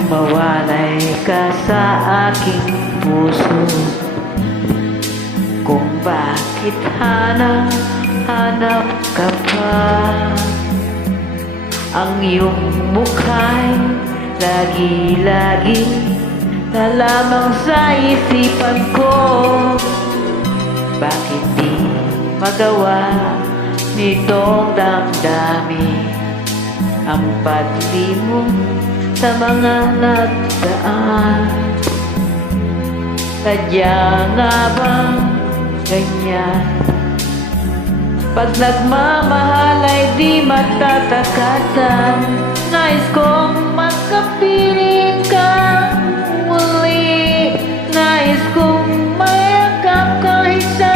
nang mawalay ka sa aking puso. Kung bakit hanap ka pa, ang iyong mukha'y lagi-lagi na lamang sa isipan ko. Bakit di magawa nitong damdamin ang paglimot sa mga nagdaan? Sadya nga bang ganyan? Pag nagmamahal ay di matatakasan. Nais kong makapiling ka muli. Nais kong mayakap kahit sa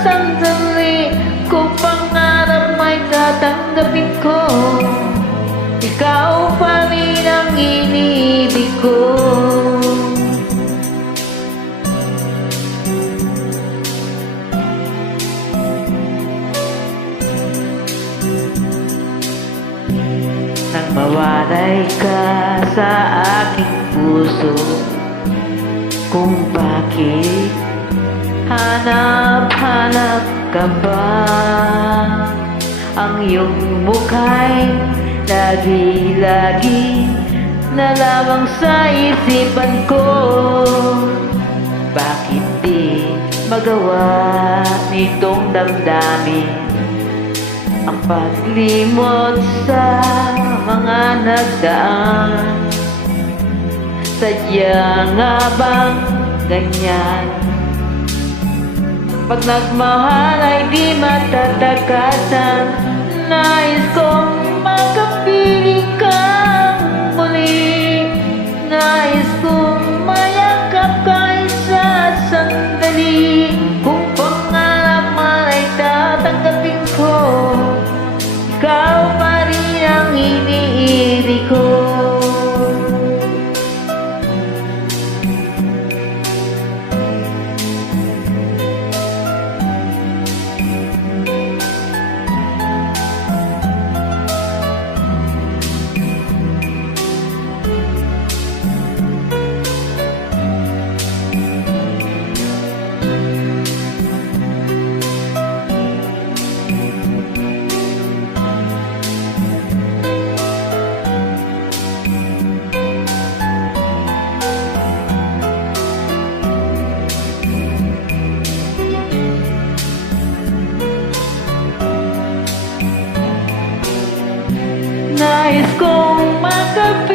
sandali. Kung pangarap may tatanggapin ko, ikaw pa rin ang iniibig ko. Nang mawalay ka sa aking puso, kung bakit hanap ka ba, ang iyong mukha'y lagi-lagi na lamang sa isipan ko. Bakit di magawa nitong damdamin ang paglimot sa mga nagdaan? Sadya nga bang ganyan? Pag nagmahal ay di matatakasan. Nais kong makapiling kang muli. Nais kong mayakap kahit sa sandali. Kung pangarap man ay tatanggapin ko, ikaw pa rin ang iniibig ko. Nais kong makapiling